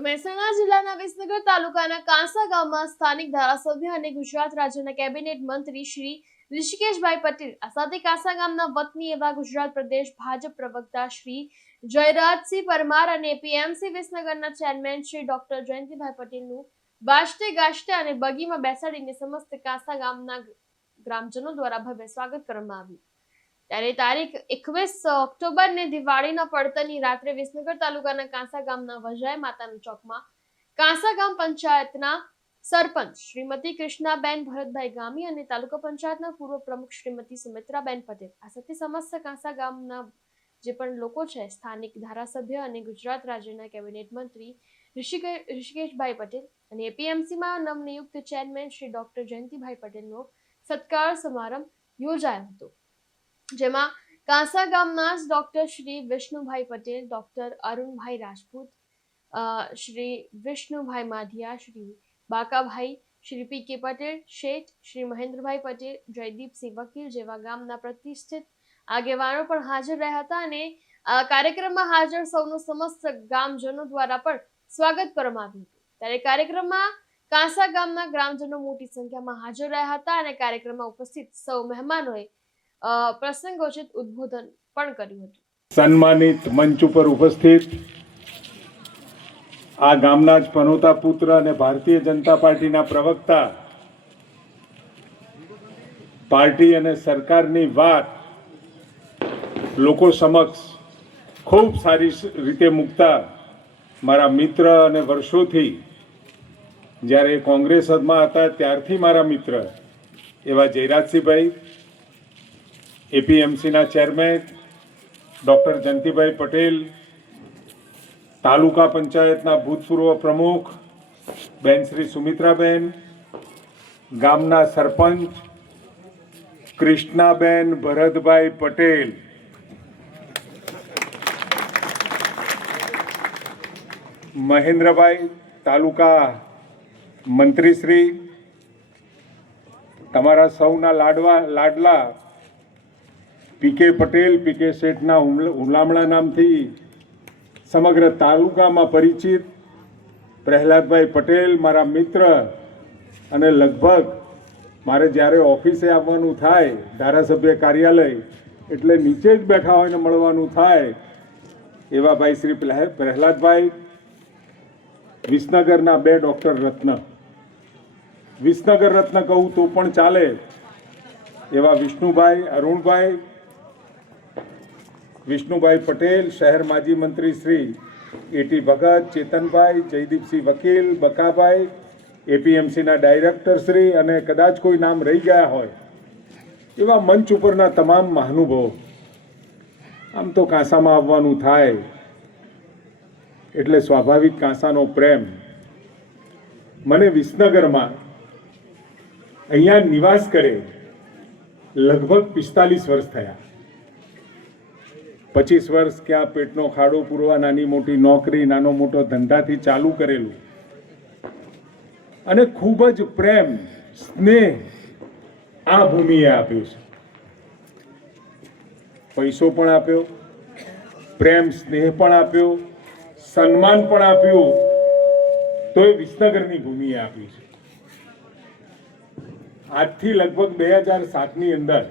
મહેસાણા જિલ્લાના વિસનગર તાલુકાના કાંસા ગામમાં સ્થાનિક ધારાસભ્ય અને ગુજરાત રાજ્યના કેબિનેટ મંત્રી શ્રી ઋષિકેશભાઈ પટેલ સાથે કાંસા ગામના વતની એવા ગુજરાત પ્રદેશ ભાજપ પ્રવક્તા શ્રી જયરાજસિંહ પરમાર અને પીએમસી વિસનગરના ચેરમેન શ્રી ડોક્ટર જયંતિભાઈ પટેલનું વાજતે ગાજતે અને બગીમાં બેસાડીને સમસ્ત કાંસા ગામના ગ્રામજનો દ્વારા ભવ્ય સ્વાગત કરવામાં આવ્યું. ત્યારે તારીખ એકવીસ ઓક્ટોબરને દિવાળીના પડતરની રાત્રે વિસનગર તાલુકાના કાંસા ગામના વજાય માતાના ચોકમાં કાંસા ગામ પંચાયતના સરપંચ શ્રીમતી કૃષ્ણાબેન ભરતભાઈ ગામી અને તાલુકા પંચાયતના પૂર્વ પ્રમુખ શ્રીમતી સુમિત્રાબેન પટેલ. આ સાથે સમસ્ત કાંસા ગામના જે પણ લોકો છે, સ્થાનિક ધારાસભ્ય અને ગુજરાત રાજ્યના કેબિનેટ મંત્રી ઋષિકે, ઋષિકેશભાઈ પટેલ અને એપીએમસીમાં નવનિયુક્ત ચેરમેન શ્રી ડોક્ટર જયંતિભાઈ પટેલનો સત્કાર સમારંભ યોજાયો હતો. જેમાં કાંસા ગામના જ doctor Shri Vishnubhai Patel doctor Arunbhai Rajput Shri Vishnubhai Madhiya, Shri Bakabhai, Shri P K Patel, શેઠ, શ્રી મહેન્દ્રભાઈ પટેલ, જયદીપસિંહ વકીલ જેવા ગામના પ્રતિષ્ઠિત આગેવાનો પણ હાજર રહ્યા હતા અને કાર્યક્રમમાં હાજર સૌનું સમસ્ત ગામજનો દ્વારા પણ સ્વાગત કરવામાં આવ્યું હતું. ત્યારે કાર્યક્રમમાં કાંસા ગામના ગ્રામજનો મોટી સંખ્યામાં હાજર રહ્યા હતા અને કાર્યક્રમમાં ઉપસ્થિત સૌ મહેમાનોએ પ્રસંગોચિત ઉદ્બોધન પણ કર્યું હતું. સન્માનિત મંચ ઉપર ઉપસ્થિત આ ગામના જ પનોતા પુત્ર અને ભારતીય જનતા પાર્ટીના પ્રવક્તા, પાર્ટી અને સરકારની વાત લોકો સમક્ષ ખૂબ સારી રીતે મૂકતા મારા મિત્ર અને વર્ષોથી જ્યારે કોંગ્રેસમાં હતા ત્યારથી મારા મિત્ર એવા જયરાજસિંહભાઈ એપીએમસીના ચેરમેન, ડૉક્ટર જયંતિભાઈ પટેલ, તાલુકા પંચાયતના ભૂતપૂર્વ પ્રમુખ બેન શ્રી સુમિત્રાબેન, ગામના સરપંચ કૃષ્ણાબેન ભરતભાઈ પટેલ. મહેન્દ્રભાઈ તાલુકા મંત્રીશ્રી, તમારા સૌના લાડવા, લાડલા P K Patel P K શેઠના હુલામણા નામથી સમગ્ર તાલુકામાં પરિચિત. પ્રહલાદભાઈ પટેલ, મારા મિત્ર અને લગભગ મારે જ્યારે ઓફિસે આવવાનું થાય, ધારાસભ્ય કાર્યાલય, એટલે નીચે જ બેઠા હોય ને મળવાનું થાય, એવા ભાઈ શ્રી પ્રહલાદભાઈ, વિસનગરના બે ડૉક્ટર રત્ન. વિસનગર રત્ન કહું તો પણ ચાલે, એવા વિષ્ણુભાઈ, અરુણભાઈ વિષ્ણુભાઈ પટેલ, શહેર માજી મંત્રી શ્રી એટી ભગત, ચેતનભાઈ, જયદીપસિંહ વકીલ, બકાભાઈ એપીએમસીના ડાયરેક્ટર શ્રી અને કદાચ કોઈ નામ રહી ગયા હોય. એવા મંચ ઉપરના તમામ મહાનુભવો. આમ તો કાંસામાં આવવાનું થાય. એટલે સ્વાભાવિક કાંસાનો પ્રેમ. મને વિસનગરમાં અહીંયા નિવાસ કરે લગભગ પિસ્તાલીસ વર્ષ થયા. પચીસ વર્ષ ક્યાં પેટનો ખાડો પૂરવા નાની મોટી નોકરી, નાનો મોટો ધંધાથી ચાલુ કરેલું. અને ખૂબ જ પ્રેમ, સ્નેહ આ ભૂમિએ આપ્યું છે. પૈસો પણ આપ્યો, પ્રેમ, સ્નેહ પણ આપ્યો, સન્માન પણ આપ્યું તો એ વિસનગરની ભૂમિએ આપ્યું છે. આજથી લગભગ બે હજાર સાતની અંદર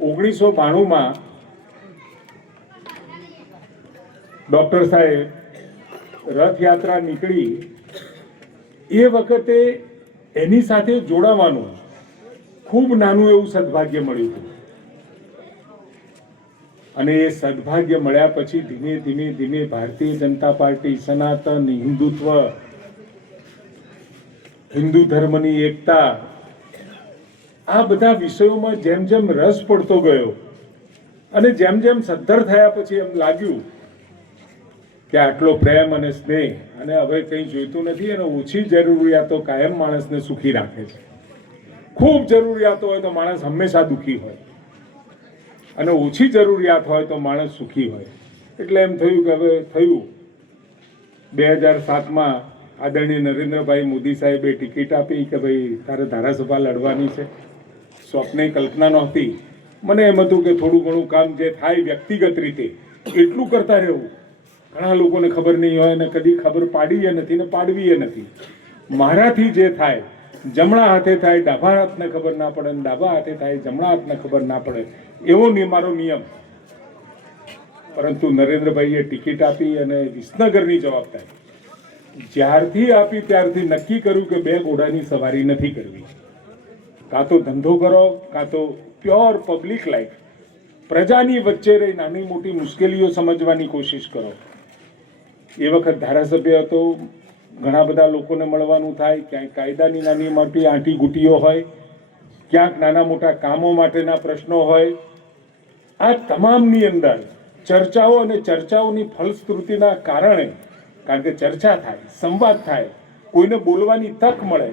ઓગણીસો બાણુંમાં ડૉક્ટર સાહેબ, રથયાત્રા નીકળી. એ વખતે એની સાથે જોડાવાનું ખૂબ નાનું એવું સદભાગ્ય મળ્યું હતું. અને એ સદભાગ્ય મળ્યા પછી ધીમે ધીમે ધીમે ભારતીય જનતા પાર્ટી, સનાતન, હિન્દુત્વ, હિન્દુ ધર્મની એકતા, આ બધા વિષયોમાં જેમ જેમ રસ પડતો ગયો અને જેમ જેમ સદ્ધર થયા પછી એમ લાગ્યું કે આટલો પ્રેમ અને સ્નેહ, અને હવે કંઈ જોઈતું નથી અને ઓછી જરૂરિયાતો કાયમ માણસને સુખી રાખે છે. ખૂબ જરૂરિયાતો હોય તો માણસ હંમેશા દુઃખી હોય. અને ઓછી જરૂરિયાત હોય તો માણસ સુખી હોય. એટલે એમ થયું કે હવે થયું. બે હજાર સાતમાં આદરણીય નરેન્દ્રભાઈ મોદી સાહેબે ટિકિટ આપી કે ભાઈ, તારે ધારાસભા લડવાની છે. સ્વપ્ને કલ્પના નહોતી. મને એમ હતું કે થોડું ઘણું કામ જે થાય વ્યક્તિગત રીતે, એટલું કરતા રહેવું. ઘણા લોકોને ખબર નહીં હોય ને કદી ખબર પાડીએ નથી ને પાડવીએ નથી. મારાથી જે થાય, જમણા હાથે થાય ડાબા હાથને ખબર ના પડે ને ડાબા હાથે થાય, જમણા હાથને ખબર ના પડે, એવો નિયમ મારો નિયમ. પરંતુ નરેન્દ્રભાઈએ ટિકિટ આપી અને વિસનગરની જવાબદારી જ્યારથી આપી ત્યારથી નક્કી કર્યું કે બે ઘોડાની સવારી નથી કરવી. કાં તો ધંધો કરો, કાં તો પ્યોર પબ્લિક લાઈફ. પ્રજાની વચ્ચે રહી નાની મોટી મુશ્કેલીઓ સમજવાની કોશિશ કરો. એ વખત ધારાસભ્ય હતો ઘણા બધા લોકોને મળવાનું થાય, ક્યાંય કાયદાની નાની મોટી આંટી ગુટીઓ હોય, ક્યાંક નાના મોટા કામો માટેના પ્રશ્નો હોય. આ તમામની અંદર ચર્ચાઓ અને ચર્ચાઓની ફલશ્રુતિના કારણે, કારણ કે ચર્ચા થાય, સંવાદ થાય, કોઈને બોલવાની તક મળે,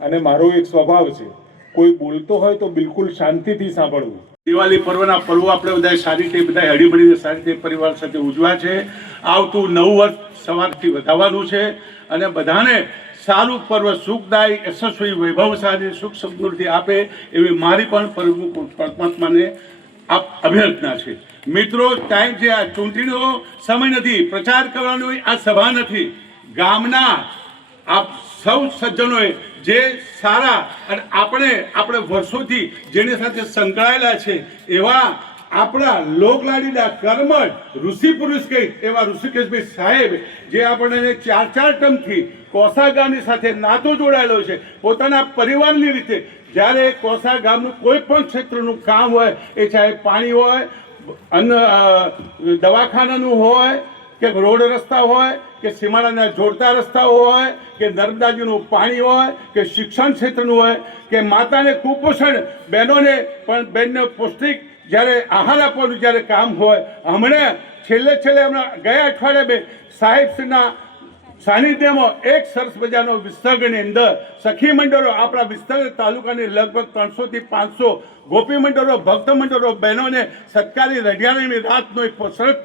અને મારો એક સ્વભાવ છે, કોઈ બોલતો હોય તો બિલકુલ શાંતિથી સાંભળવું. દિવાળી પર્વના પર્વો આપણે બધા સારી રીતે બધા હળીમળીને સારી રીતે પરિવાર સાથે ઉજવા છે. આવતું નવું વર્ષ સવારથી વધાવવાનું છે અને બધાને સારું પર્વ, સુખદાયી, યશસ્વી વૈભવશાળી સુખ સમૃદ્ધિ આપે એવી મારી પણ પરમાત્માને આપ અભ્યર્થના છે. મિત્રો ટાઈમ છે આ ચૂંટણીનો. સમય નથી. પ્રચાર કરવાનો આ સભા નથી. ગામના આપ સૌ સજ્જનોએ જે સારા અને આપણે આપણે વર્ષોથી જેની સાથે સંકળાયેલા છે, એવા આપણા લોકલાડીના કર્મજ ઋષિ પુરુષ કહી એવા ઋષિકેશભાઈ સાહેબ, જે આપણને ચાર ચાર ટર્મથી કોસા ગામની સાથે નાતો જોડાયેલો છે, પોતાના પરિવારની રીતે જ્યારે કોસા ગામનું કોઈ પણ ક્ષેત્રનું કામ હોય, એ ચાહે પાણી હોય, અન્ન દવાખાનાનું હોય કે રોડ રસ્તા હોય, કે સીમાડાના જોડતા રસ્તાઓ હોય, કે નર્મદાજીનું પાણી હોય, કે શિક્ષણ ક્ષેત્રનું હોય, કે માતાને કુપોષણ બહેનોને, પણ બહેનને પૌષ્ટિક જ્યારે આહાર આપવાનું જ્યારે કામ હોય. હમણાં છેલ્લે છેલ્લે હમણાં ગયા અઠવાડિયે બે સાહેબશ્રીના સાનિધ્યમાં એક સરસ મજાનો વિસર્ગની અંદર સખી મંડળો, આપણા વિસ્તાર તાલુકાની લગભગ ત્રણસોથી પાંચસો ગોપી મંડળો, ભક્ત મંડળો, બહેનોને સત્કારી રઢિયાણીની રાતનો એક સરસ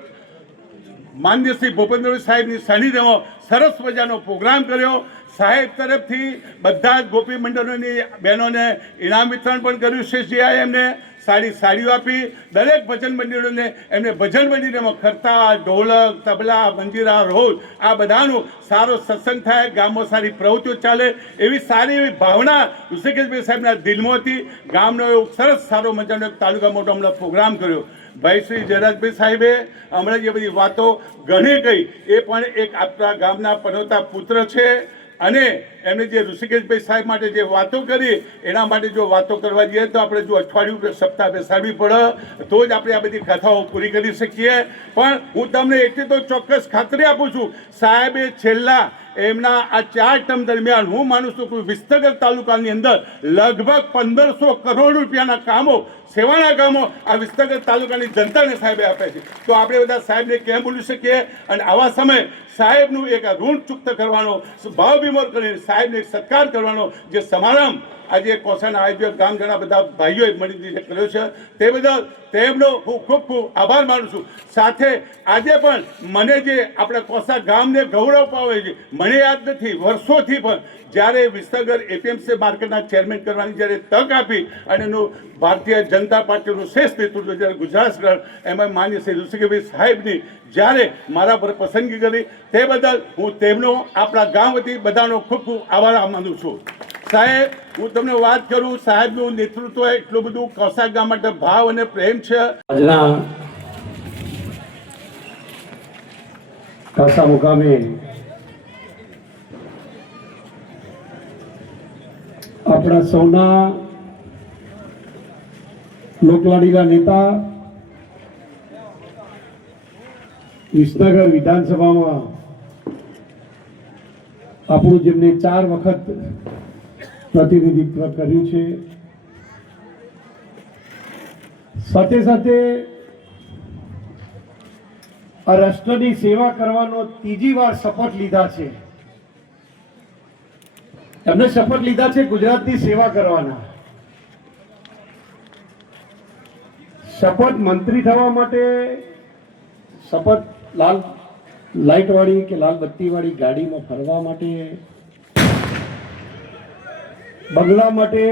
માન્ય શ્રી ભૂપેન્દ્ર સાહેબની સાનિધ્યમાં સરસ મજાનો પ્રોગ્રામ કર્યો. સાહેબ તરફથી બધા જ ગોપી મંડળોની બહેનોને ઇનામ વિતરણ પણ કર્યું છે. જે એમને સાડી સાડીઓ આપી. દરેક ભજન મંડળોને એમને ભજન મંડળીમાં ખરતા, ઢોલક, તબલા, મંજીરા, રોજ આ બધાનું સારો સત્સંગ થાય. ગામમાં સારી પ્રવૃત્તિઓ ચાલે. એવી સારી એવી ભાવના ઋષિકેશભાઈ સાહેબના દિલમાં હતી. ગામનો એવો સરસ સારો મજાનો તાલુકા મોટો હમણાં પ્રોગ્રામ કર્યો. ભાઈ શ્રી જયરાજભાઈ સાહેબે હમણાં જે બધી વાતો ઘણી કહી, એ પણ એક આપણા ગામના પનોતા પુત્ર છે અને એમને જે ઋષિકેશભાઈ સાહેબ માટે જે વાતો કરી, એના માટે જો વાતો કરવા જઈએ તો આપણે જો અઠવાડિયું સપ્તાહ બેસાડવી પડે, તો જ આપણે આ બધી કથાઓ પૂરી કરી શકીએ. પણ હું તમને એટલી તો ચોક્કસ ખાતરી આપું છું, સાહેબે છેલ્લા એમના આ ચાર ટર્મ દરમિયાન હું માનું છું કે વિસનગર તાલુકાની અંદર લગભગ પંદરસો કરોડ રૂપિયાના કામો સેવાના કામો આ વિસનગર તાલુકાની જનતાને સાહેબે આપ્યા છે. તો આપણે બધા સાહેબને કેમ બોલી શકીએ? અને આવા સમયે સાહેબનું એક ઋણ ચુક્ત કરવાનો, ભાવ વિમોર કરીને સાહેબને સત્કાર કરવાનો જે સમારંભ આજે કોસાના આયોજક ગામ જણા બધા ભાઈઓએ મળી જે કર્યો છે. તે બદલ તેમનો હું ખૂબ ખૂબ આભાર માનું છું. સાથે આજે પણ મને જે આપણા કોસા ગામને ગૌરવ પાવે છે, મને યાદ નથી, વર્ષોથી પણ જ્યારે વિસનગર એપીએમસી માર્કેટના ચેરમેન કરવાની જ્યારે તક આપી અને એનું ભારતીય જનતા પાર્ટીનું શ્રેષ્ઠ નેતૃત્વ જ્યારે ગુજરાત સરકાર, એમાં માન્ય શ્રી ઋષિકભાઈ સાહેબની જ્યારે મારા પર પસંદગી કરી, તે બદલ હું તેમનો, આપણા ગામ વતી બધાનો ખૂબ ખૂબ આભાર માનું છું. સાહેબ, હું તમને વાત કરું, સાહેબનું નેતૃત્વ એટલું બધું કૌશા માટે ભાવ અને પ્રેમ છે. આજના કાસા મુકામે આપણા સૌના લોકલાડીના નેતા, વિસનગર વિધાનસભામાં આપણું જેમને ચાર વખત પ્રતિનિધિત્વ કર્યું છે. સાથે સાથે આ રાષ્ટ્રની સેવા કરવાનો ત્રીજી વાર શપથ લીધા છે. એમને શપથ લીધા છે ગુજરાતની સેવા કરવાના. શપથ મંત્રી થવા માટે શપથ લાલ લાઇટ વાળી કે લાલ બત્તી વાળી ગાડીમાં ફરવા માટે બંગલા માટે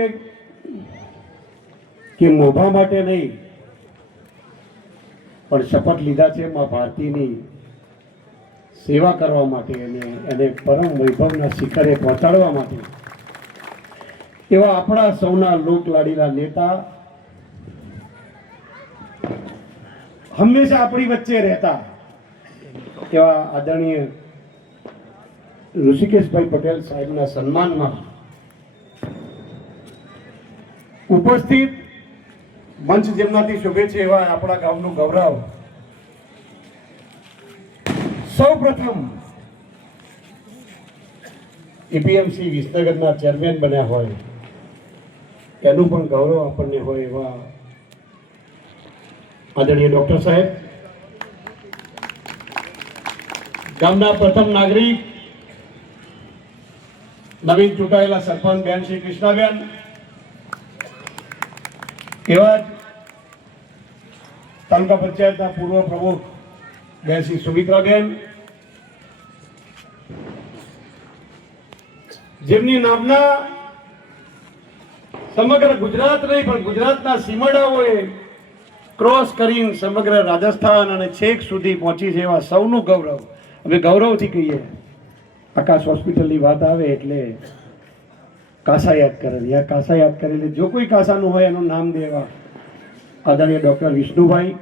કે મોભા માટે નહીં, પણ શપથ લીધા છે માં ભારતીની સેવા કરવા માટે અને એને પરમ વૈભવના શિખરે પહોંચાડવા માટે. એવા આપણા સૌના લોકલાડીલા નેતા હંમેશા આપણી વચ્ચે રહેતા એવા આદરણીય ઋષિકેશભાઈ પટેલ સાહેબના સન્માનમાં ઉપસ્થિત મંચ જેમનાથી શોભે છે એવા આપણા ગામનું ગૌરવ. સૌ પ્રથમ એપીએમસી વિસનગરના ચેરમેન બન્યા હોય, એનું પણ ગૌરવ આપણને હોય એવા આદરણીય ડોક્ટર સાહેબ. ગામના પ્રથમ નાગરિક, નવીન ચૂંટાયેલા સરપંચ બેન શ્રી કૃષ્ણાબેન એવા જ તાલુકા પંચાયતના પૂર્વ પ્રમુખ શ્રી સુમિત્રાબેન. જેમની નામના સમગ્ર ગુજરાત નહીં, પણ ગુજરાતના સીમાડાઓએ ક્રોસ કરીને સમગ્ર રાજસ્થાન અને છેક સુધી પહોંચી છે એવા સૌનું ગૌરવ. અમે ગૌરવથી કહીએ, આકાશ હોસ્પિટલની વાત આવે એટલે કાસા યાદ કરે યા કાસા યાદ કરેલી. જો કોઈ કાસાનું હોય એનું નામ દેવા. આદરણીય ડૉક્ટર વિષ્ણુભાઈ.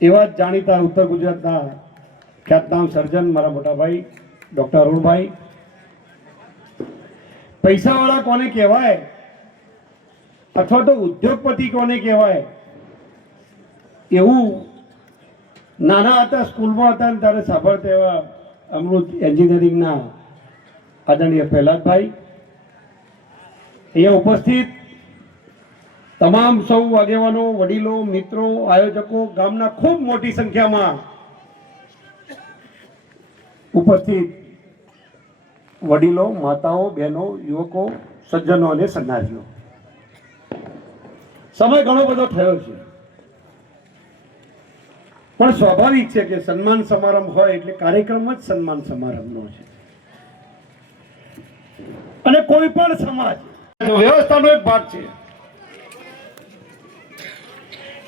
એવા જ જાણીતા ઉત્તર ગુજરાતના ખ્યાતનામ સર્જન મારા મોટાભાઈ ડૉક્ટર અરુણભાઈ. પૈસાવાળા કોને કહેવાય? અથવા તો ઉદ્યોગપતિ કોને કહેવાય? એવું નાના હતા, સ્કૂલમાં હતા ને ત્યારે સાંભળતા એવા અમૃત એન્જિનિયરિંગના આદરણીય પ્રહલાદભાઈ. અહીંયા ઉપસ્થિત તમામ સૌ આગેવાનો, વડીલો, મિત્રો, આયોજકો, ગામના ખૂબ મોટી સંખ્યામાં ઉપસ્થિત વડીલો, માતાઓ, બહેનો, યુવકો, સજ્જનો અને સન્નારીઓ. સમય ઘણો બધો થયો છે. પણ સ્વાભાવિક છે કે સન્માન સમારંભ હોય એટલે કાર્યક્રમ જ સન્માન સમારંભનો છે. અને કોઈ પણ સમાજ વ્યવસ્થાનો એક ભાગ છે.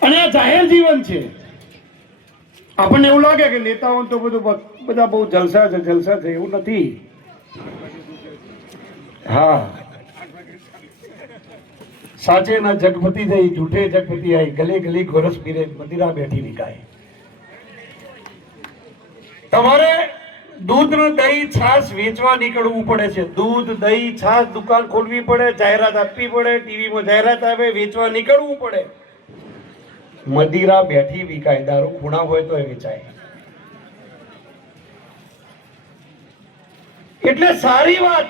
અને આ જાહેર જીવન છે. આપણને એવું લાગે કે નેતાઓ તો બધું બધા બહુ જલસા છે જલસા છે, એવું નથી. હા. સાચે ના જગપતિ થઈ, જૂઠે જગપતિ આવી ગલી ગલી ગોરસ પીરે મદિરા બેઠી નીકાય તમારે દૂધનું દહીં છાશ વેચવા નીકળવું પડે છે. દૂધ, દહીં, છાશ દુકાન ખોલવી પડે, જાહેરાત આપવી પડે, ટીવીમાં જાહેરાત આવે, વેચવા નીકળવું પડે. મદિરા બેઠી વિકાય દારૂ ખૂણા હોય તો એ વેચાય. એટલે સારી વાત.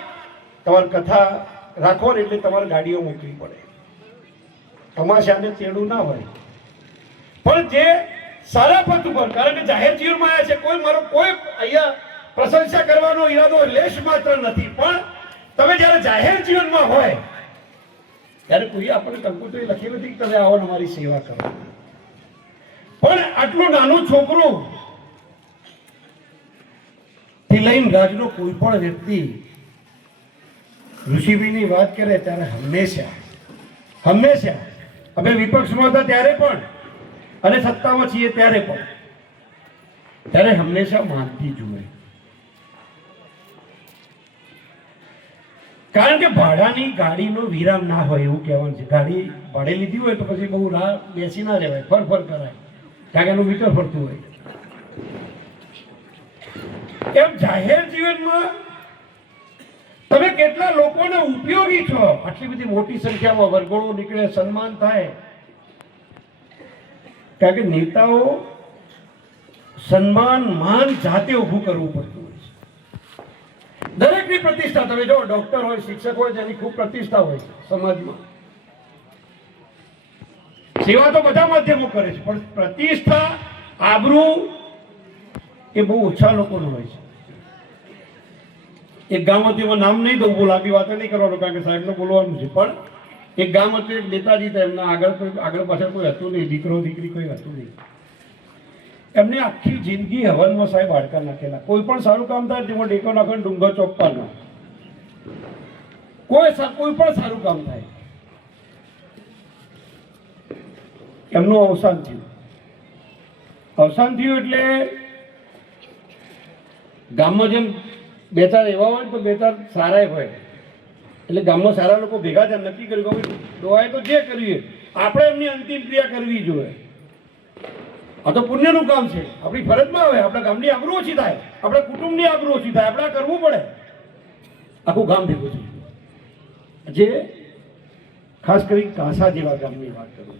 તમારે કથા રાખો ને એટલે તમારે ગાડીઓ મૂકવી પડે. તમાશાને તેડું ના હોય. પણ જે સારા પથ ઉપર, કારણ કે જાહેર જીવનમાં આવ્યા છે, કોઈ મારો કોઈ અહીંયા પ્રશંસા કરવાનો ઈરાદો લેશ માત્ર નથી. પણ તમે જ્યારે જાહેર જીવનમાં હોય, ત્યારે કોઈ આપણે કંકુતરી લખી નથી કે તમે આવો અમારી સેવા કરો. પણ આટલું નાનું છોકરું થી લઈને રાજનો કોઈ પણ વ્યક્તિ ઋષિભાઈની વાત કરે ત્યારે હંમેશા હંમેશા અમે વિપક્ષમાં હતા ત્યારે પણ અને સત્તામાં છીએ ત્યારે પણ. ત્યારે હંમેશા માનતી જુએ. કારણ કે ભાડાની ગાડીનો વિરામ ના હોય એવું કહેવાનું છે. ગાડી ભાડે લીધી હોય તો પછી બહુ રાહ બેસી ના રહેવાય, ફર ફર કરાય. કારણ કે એનું મીટર ફરતું હોય. એમ જાહેર જીવનમાં તમે કેટલા લોકોને ઉપયોગી છો? આટલી બધી મોટી સંખ્યામાં વરઘોડો નીકળે, સન્માન થાય. કારણ કે નેતાઓ સન્માન માન જાતે ઊભું કરવું પડતું દરેકની પ્રતિષ્ઠા તમે જો ડોક્ટર હોય, શિક્ષક હોય, જેની ખૂબ પ્રતિષ્ઠા હોય સમાજમાં. સેવા તો બધા માધ્યમો કરે છે, પણ પ્રતિષ્ઠા, આબરૂ એ બહુ ઓછા લોકોનો હોય છે. એક ગામ એમાં નામ નહીં દઉં બહુ લાંબી વાતો નહીં કરવાનું, કારણ કે સાહેબને બોલવાનું છે, પણ એક ગામ હતું, એક નેતાજી હતા એમના આગળ કોઈ, આગળ પાછળ કોઈ હતું નહીં, દીકરો, દીકરી કોઈ હતું નહીં. એમને આખી જિંદગી હવનમાં સાહેબ હાડકા નાખેલા. કોઈ પણ સારું કામ થાય તેમાં ટેકો નાખો ડુંગર ચોપવાનો. કોઈ કોઈ પણ સારું કામ થાય. એમનું અવસાન થયું. અવસાન થયું એટલે ગામમાં જેમ બે ચાર એવા હોય તો બે ચાર સારા હોય. એટલે ગામમાં સારા લોકો ભેગા થયા. નક્કી કર્યું કે ડોહાએ તો જે કર્યું આપણે એમની અંતિમ ક્રિયા કરવી જોઈએ. આ તો પુણ્યનું કામ છે. આપણી ફરજમાં આવે, આપણા ગામની આબરૂ ઓછી થાય, આપણા કુટુંબની આબરૂ ઓછી થાય, આપણે કરવું પડે. આખું ગામ ભેગું છે જે ખાસ કરી કાંસા જેવા ગામની વાત કરું.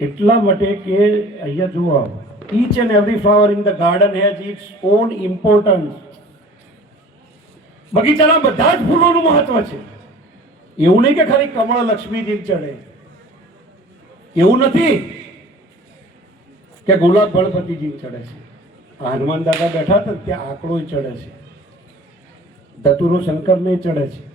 એટલા માટે કે અહીંયા જુઓ each and every flower in the garden has its own importance બગીચાના બધા જ ફૂલોનું મહત્વ છે. એવું નહીં કે ખાલી કમળ લક્ષ્મીજી ચડે. એવું નથી. કે ગુલાબ ગણપતિજી ચડે છે. હનુમાન દાદા બેઠા હતા ત્યાં આંકડો ચડે છે. ધતુરો શંકરને ચડે છે.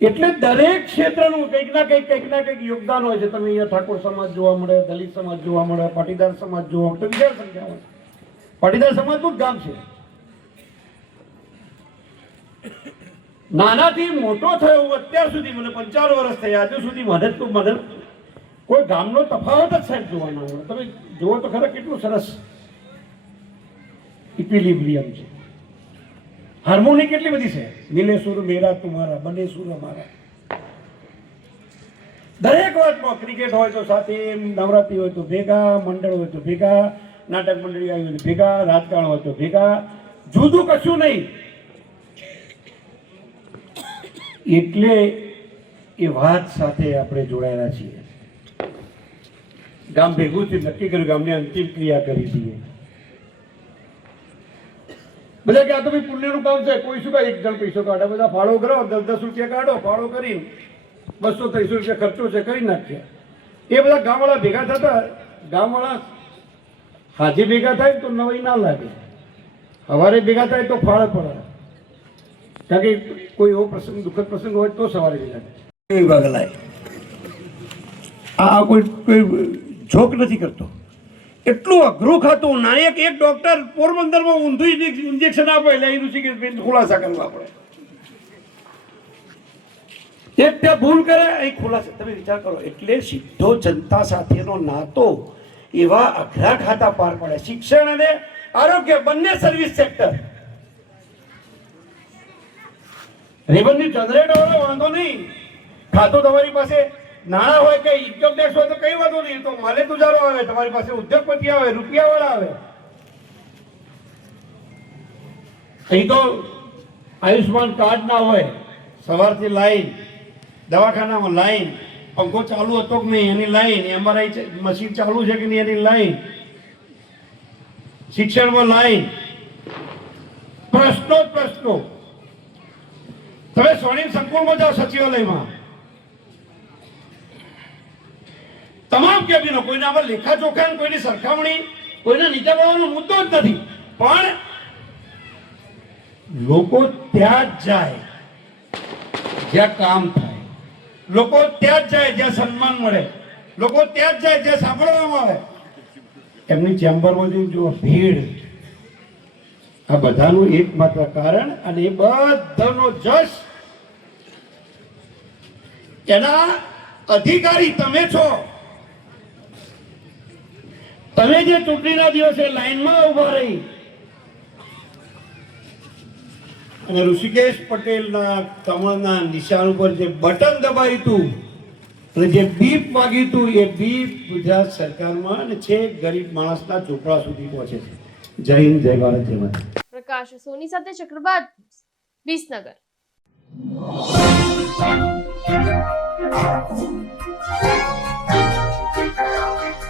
એટલે દરેક ક્ષેત્રનું કંઈક ના કંઈક કંઈક ના કંઈક યોગદાન હોય છે. તમે અહીંયા ઠાકોર સમાજ જોવા મળે, દલિત સમાજ જોવા મળે, પાટીદાર સમાજ જોવા મળે, તો સંખ્યા હોય. પાટીદાર સમાજનું જ ગામ છે. નાનાથી મોટો થયો અત્યાર સુધી, મને પંચાવન વર્ષ થયા, હજુ સુધી મને મદદ કોઈ ગામનો તફાવત જ સાહેબ જોવાનો તમે જુઓ તો ખરા કેટલું સરસ ઇક્વિલિબ્રિયમ છે. હાર્મોની કેટલી બધી છે. મિલે સુર મેરા તુમારા બને સુર અમારા. દરેક વાતમાં ક્રિકેટ હોય તો સાથે, નવરાત્રી હોય તો ભેગા, મંડળ હોય તો ભેગા, નાટક મંડળી આવી હોય તો ભેગા, રાજકારણ હોય તો ભેગા. જુદું કશું નહીં. એટલે એ વાત સાથે આપણે જોડાયેલા છીએ. ગામ ભેગું થયું, નક્કી કર્યું ગામની અંતિમ ક્રિયા કરી દઈએ. બધા કે આ તો ભાઈ પુણ્યનું કામ છે, કોઈ શું કાંઈ, એક જણ પૈસો કાઢે, બધા ફાળો કરો દસ દસ રૂપિયા કાઢો, ફાળો કરી બસો ત્રીસો રૂપિયા ખર્ચો છે, કરી નાખ્યા. એ બધા ગામવાળા ભેગા થતા, ગામવાળા હાજે ભેગા થાય તો નવાઈ ના લાગે. સવારે ભેગા થાય તો ફાળ પડે. કારણ કે કોઈ એવો પ્રસંગ, દુઃખદ પ્રસંગ હોય તો સવારે ભેગા થાય. આ કોઈ કોઈ જોક નથી કરતો. એટલું અઘરું ખાતું ના એક ડોક્ટર પોરબંદરમાં ઊંધું ઇન્જેક્શન આપે એટલે એનું શીખે ખુલાસા કરવા પડે. એક ત્યાં ભૂલ કરે અહીં ખુલાસા તમે વિચાર કરો, એટલે સીધો જનતા સાથેનો નાતો એવા અઘરા ખાતા પાર પડે. શિક્ષણ અને આરોગ્ય બંને સર્વિસ સેક્ટર રેવન્યુ જનરેટ હોય વાંધો નહીં. ખાતું તમારી પાસે નાણાં હોય કે ઇન્કમ ટેક્સ હોય તો કઈ વાંધો નહીં. તો માલે તુજારો આવે, તમારી પાસે ઉદ્યોગપતિ આવે રૂપિયા વાળા આવે. અહીં તો આયુષ્માન કાર્ડ ના હોય, સવારથી લાઈન, દવાખાનામાં લાઈન, પંખો ચાલુ હતો કે નહીં, એની લાઈન, એમઆરઆઈ મશીન ચાલુ છે કે નહીં એની લાઈન, શિક્ષણમાં લાઈન. પ્રશ્નો જ પ્રશ્નો. તમે સ્વર્ણિમ સંકુલમાં જાઓ સચિવાલયમાં. તમામ કેબિનો, કોઈના પર લેખા જોખા કોઈની સરખામણી, કોઈને નીચે પડવાનો મુદ્દો જ નથી. પણ લોકો ત્યાં જ જાય, જ્યાં કામ થાય. લોકો ત્યાં જ જાય, જ્યાં સન્માન મળે. લોકો ત્યાં જ જાય, જ્યાં સાંભળવામાં આવે. એમની ચેમ્બરમાંથી જો ભીડ. આ બધાનું એકમાત્ર કારણ અને એ બધાનો જશ એના અધિકારી તમે છો. તમે જે ચૂંટણીના દિવસે લાઈનમાં ઊભા રહી, અને ઋષિકેશ પટેલના કમળના નિશાન ઉપર જે બટન દબાવ્યું હતું અને જે બીપ માગ્યું હતું એ બીપ ગુજરાત સરકારમાં અને છે, ગરીબ માણસના ચોપડા સુધી પહોંચે છે જય હિન્દ, જય ભારત, જય માતા પ્રકાશ સોની સાથે ચક્રબાદ વિસનગર Thank you.